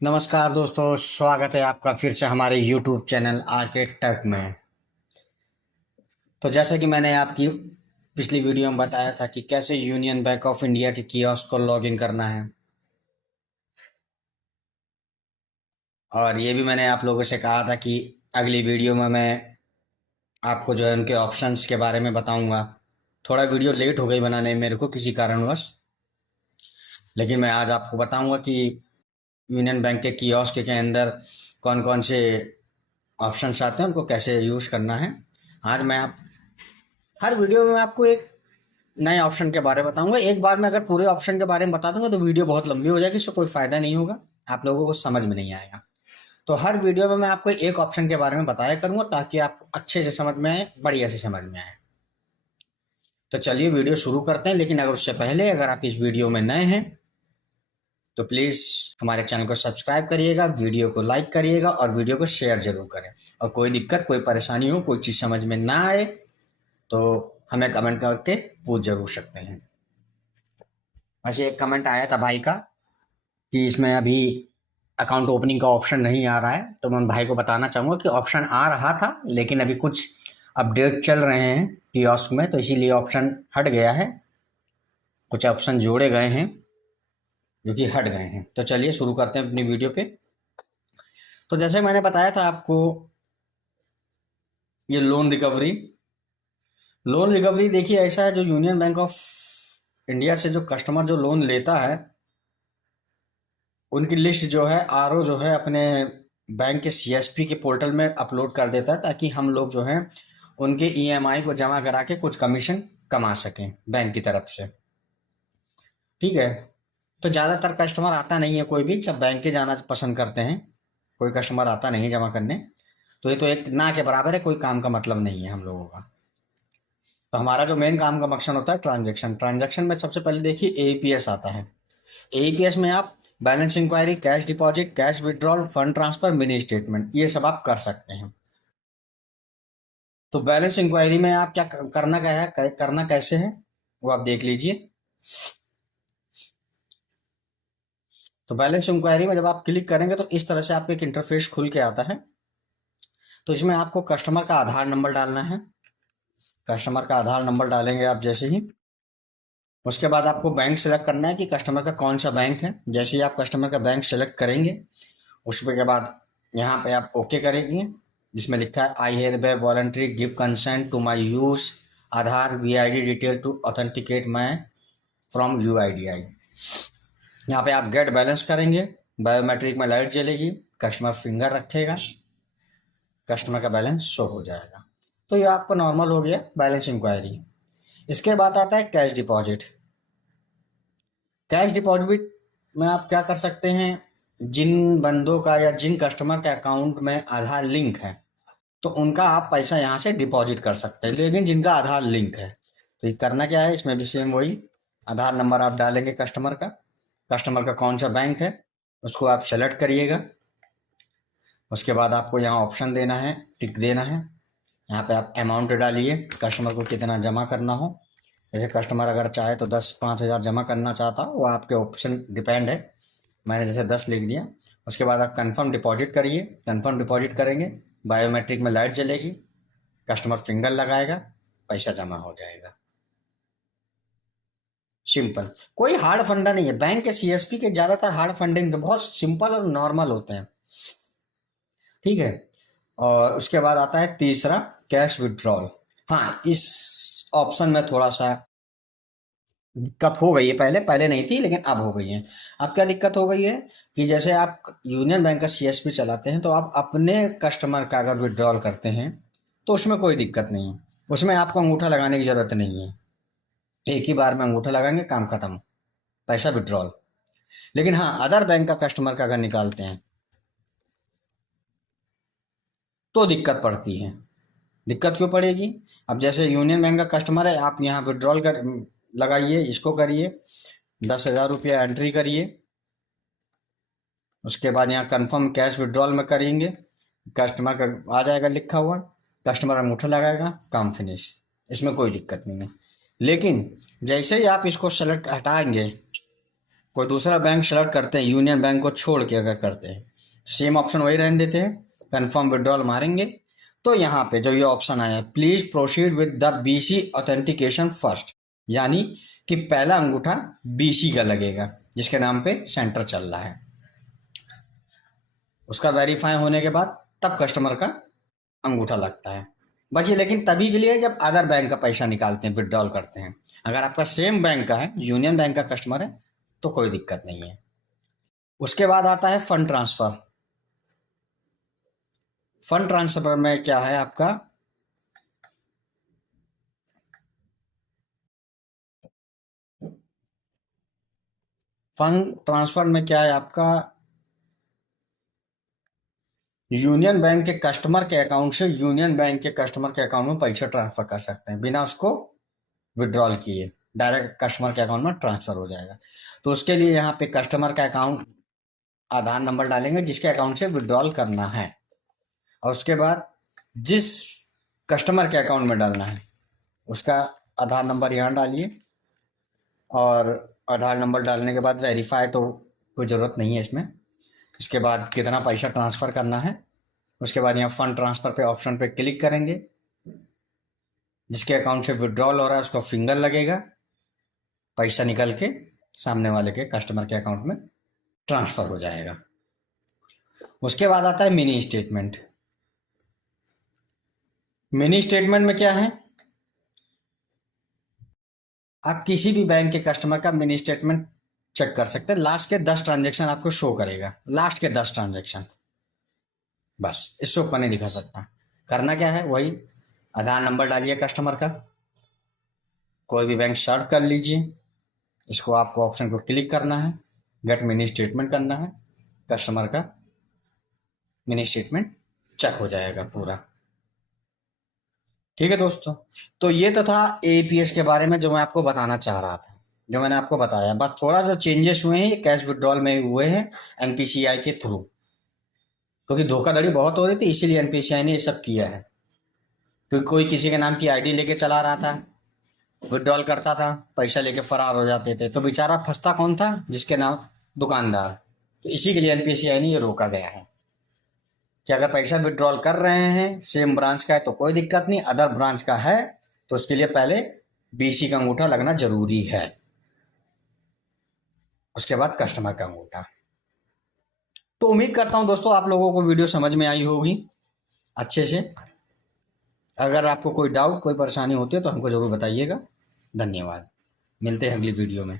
नमस्कार दोस्तों, स्वागत है आपका फिर से हमारे YouTube चैनल आके टेक में। तो जैसा कि मैंने आपकी पिछली वीडियो में बताया था कि कैसे यूनियन बैंक ऑफ इंडिया के कियोस्क को लॉगिन करना है, और ये भी मैंने आप लोगों से कहा था कि अगली वीडियो में मैं आपको जो है उनके ऑप्शंस के बारे में बताऊंगा। थोड़ा वीडियो लेट हो गई बनाने में मेरे को किसी कारणवश, लेकिन मैं आज आपको बताऊंगा कि यूनियन बैंक के कियोस्क के अंदर कौन कौन से ऑप्शंस आते हैं, उनको कैसे यूज़ करना है। आज मैं आप हर वीडियो में मैं आपको एक नए ऑप्शन के बारे में बताऊंगा। एक बार में अगर पूरे ऑप्शन के बारे में बता दूंगा तो वीडियो बहुत लंबी हो जाएगी, इससे कोई फायदा नहीं होगा, आप लोगों को समझ में नहीं आएगा। तो हर वीडियो में मैं आपको एक ऑप्शन के बारे में बताया करूंगा ताकि आपको अच्छे से समझ में आए, बढ़िया से समझ में आए। तो चलिए वीडियो शुरू करते हैं, लेकिन अगर उससे पहले अगर आप इस वीडियो में नए हैं तो प्लीज़ हमारे चैनल को सब्सक्राइब करिएगा, वीडियो को लाइक करिएगा और वीडियो को शेयर जरूर करें। और कोई दिक्कत, कोई परेशानी हो, कोई चीज़ समझ में ना आए तो हमें कमेंट करके पूछ जरूर सकते हैं। वैसे एक कमेंट आया था भाई का कि इसमें अभी अकाउंट ओपनिंग का ऑप्शन नहीं आ रहा है, तो मैं भाई को बताना चाहूँगा कि ऑप्शन आ रहा था, लेकिन अभी कुछ अपडेट चल रहे हैं कियोस्क में, तो इसीलिए ऑप्शन हट गया है। कुछ ऑप्शन जोड़े गए हैं जो कि हट गए हैं। तो चलिए शुरू करते हैं अपनी वीडियो पे। तो जैसे मैंने बताया था आपको, ये लोन रिकवरी देखिए ऐसा है, जो यूनियन बैंक ऑफ इंडिया से जो कस्टमर जो लोन लेता है उनकी लिस्ट जो है आरओ जो है अपने बैंक के सीएसपी के पोर्टल में अपलोड कर देता है, ताकि हम लोग जो है उनके ईएमआई को जमा करा के कुछ कमीशन कमा सकें बैंक की तरफ से। ठीक है। तो ज़्यादातर कस्टमर आता नहीं है, कोई भी सब बैंक के जाना पसंद करते हैं, कोई कस्टमर आता नहीं जमा करने। तो ये तो एक ना के बराबर है, कोई काम का मतलब नहीं है हम लोगों का। तो हमारा जो मेन काम का मकसद होता है ट्रांजैक्शन। ट्रांजैक्शन में सबसे पहले देखिए एईपीएस आता है। एईपीएस में आप balance inquiry, cash deposit, cash withdrawal, fund transfer, mini statement, ये सब आप कर सकते हैं। तो बैलेंस इंक्वायरी में आप करना क्या है, करना कैसे है वो आप देख लीजिए। तो बैलेंस इंक्वायरी में जब आप क्लिक करेंगे तो इस तरह से आपको एक इंटरफेस खुल के आता है। तो इसमें आपको कस्टमर का आधार नंबर डालना है। कस्टमर का आधार नंबर डालेंगे आप जैसे ही, उसके बाद आपको बैंक सेलेक्ट करना है कि कस्टमर का कौन सा बैंक है। जैसे ही आप कस्टमर का बैंक सेलेक्ट करेंगे उसके के बाद यहाँ पे आप ओके करेंगे, जिसमें लिखा है I hereby voluntary give consent to my use Aadhaar VID detail to authenticate my from UIDAI. यहाँ पे आप गेट बैलेंस करेंगे, बायोमेट्रिक में लाइट जलेगी, कस्टमर फिंगर रखेगा, कस्टमर का बैलेंस शो हो जाएगा। तो ये आपका नॉर्मल हो गया बैलेंस इंक्वायरी। इसके बाद आता है कैश डिपॉजिट। कैश डिपॉजिट में आप क्या कर सकते हैं, जिन बंदों का या जिन कस्टमर के अकाउंट में आधार लिंक है तो उनका आप पैसा यहाँ से डिपॉजिट कर सकते हैं, लेकिन जिनका आधार लिंक है तो ये करना क्या है, इसमें भी सेम वही आधार नंबर आप डालेंगे कस्टमर का कौन सा बैंक है उसको आप सेलेक्ट करिएगा। उसके बाद आपको यहाँ ऑप्शन देना है, टिक देना है। यहाँ पे आप अमाउंट डालिए, कस्टमर को कितना जमा करना हो। जैसे कस्टमर अगर चाहे तो 5,000 जमा करना चाहता हो, वो आपके ऑप्शन डिपेंड है। मैंने जैसे 10 लिख दिया। उसके बाद आप कंफर्म डिपॉजिट करिए। कंफर्म डिपॉजिट करेंगे, बायोमेट्रिक में लाइट जलेगी, कस्टमर फिंगर लगाएगा, पैसा जमा हो जाएगा। सिंपल, कोई हार्ड फंडा नहीं है। बैंक के सीएसपी के ज़्यादातर हार्ड फंडिंग तो बहुत सिंपल और नॉर्मल होते हैं। ठीक है। और उसके बाद आता है तीसरा, कैश विड्रॉल। हाँ, इस ऑप्शन में थोड़ा सा दिक्कत हो गई है, पहले पहले नहीं थी लेकिन अब हो गई है। अब क्या दिक्कत हो गई है कि जैसे आप यूनियन बैंक का सीएसपी चलाते हैं तो आप अपने कस्टमर का अगर विड्रॉल करते हैं तो उसमें कोई दिक्कत नहीं है, उसमें आपको अंगूठा लगाने की ज़रूरत नहीं है। एक ही बार में अंगूठा लगाएंगे, काम खत्म, पैसा विड्रॉल। लेकिन हाँ, अदर बैंक का कस्टमर का अगर निकालते हैं तो दिक्कत पड़ती है। दिक्कत क्यों पड़ेगी, अब जैसे यूनियन बैंक का कस्टमर है, आप यहाँ विड्रॉल कर लगाइए, इसको करिए, 10,000 रुपया एंट्री करिए। उसके बाद यहाँ कंफर्म कैश विड्रॉल में करेंगे, कस्टमर का आ जाएगा लिखा हुआ, कस्टमर अंगूठा लगाएगा, काम फिनिश। इसमें कोई दिक्कत नहीं है। लेकिन जैसे ही आप इसको सेलेक्ट हटाएंगे, कोई दूसरा बैंक सेलेक्ट करते हैं, यूनियन बैंक को छोड़ के अगर करते हैं, सेम ऑप्शन वही रहने देते हैं, कन्फर्म विड्रॉल मारेंगे तो यहाँ पे जो ये ऑप्शन आया है, please proceed with the BC authentication first, यानी कि पहला अंगूठा बीसी का लगेगा जिसके नाम पे सेंटर चल रहा है। उसका वेरीफाई होने के बाद तब कस्टमर का अंगूठा लगता है। बस ये लेकिन तभी के लिए जब अदर बैंक का पैसा निकालते हैं, विड्रॉल करते हैं। अगर आपका सेम बैंक का है, यूनियन बैंक का कस्टमर है, तो कोई दिक्कत नहीं है। उसके बाद आता है फंड ट्रांसफर। फंड ट्रांसफर में क्या है आपका, फंड ट्रांसफर में क्या है आपका, यूनियन बैंक के कस्टमर के अकाउंट से यूनियन बैंक के कस्टमर के अकाउंट में पैसा ट्रांसफर कर सकते हैं बिना उसको विड्रॉल किए, डायरेक्ट कस्टमर के अकाउंट में ट्रांसफर हो जाएगा। तो उसके लिए यहाँ पे कस्टमर का अकाउंट आधार नंबर डालेंगे जिसके अकाउंट से विड्रॉल करना है, और उसके बाद जिस कस्टमर के अकाउंट में डालना है उसका आधार नंबर यहाँ डालिए, और आधार नंबर डालने के बाद वेरीफाई तो कोई ज़रूरत नहीं है इसमें। उसके बाद कितना पैसा ट्रांसफ़र करना है, उसके बाद यहाँ फंड ट्रांसफ़र पे ऑप्शन पे क्लिक करेंगे, जिसके अकाउंट से विड्रॉल हो रहा है उसका फिंगर लगेगा, पैसा निकल के सामने वाले के कस्टमर के अकाउंट में ट्रांसफ़र हो जाएगा। उसके बाद आता है मिनी स्टेटमेंट। मिनी स्टेटमेंट में क्या है, आप किसी भी बैंक के कस्टमर का मिनी स्टेटमेंट चेक कर सकते हैं। लास्ट के 10 ट्रांजेक्शन आपको शो करेगा, लास्ट के 10 ट्रांजेक्शन, बस इससे ऊपर नहीं दिखा सकता। करना क्या है, वही आधार नंबर डालिए कस्टमर का, कोई भी बैंक सर्च कर लीजिए, इसको आपको ऑप्शन को क्लिक करना है, गेट मिनी स्टेटमेंट करना है, कस्टमर का मिनी स्टेटमेंट चेक हो जाएगा पूरा। ठीक है दोस्तों, तो ये तो था एपीएस के बारे में जो मैं आपको बताना चाह रहा था, जो मैंने आपको बताया। बस थोड़ा जो चेंजेस हुए हैं कैश विड्रॉल में हुए हैं एनपीसीआई के थ्रू, क्योंकि धोखाधड़ी बहुत हो रही थी इसीलिए एनपीसीआई ने ये सब किया है। क्योंकि कोई किसी के नाम की आईडी लेके चला रहा था, विड्रॉल करता था, पैसा लेके फरार हो जाते थे, तो बेचारा फंसता कौन था, जिसके नाम दुकानदार। तो इसी के लिए एनपीसीआई ने ये रोका गया है कि अगर पैसा विड्रॉल कर रहे हैं सेम ब्रांच का है तो कोई दिक्कत नहीं, अदर ब्रांच का है तो उसके लिए पहले बीसी का अंगूठा लगना जरूरी है, उसके बाद कस्टमर का अंगूठा। तो उम्मीद करता हूं दोस्तों आप लोगों को वीडियो समझ में आई होगी अच्छे से। अगर आपको कोई डाउट कोई परेशानी होती है तो हमको जरूर बताइएगा। धन्यवाद, मिलते हैं अगली वीडियो में।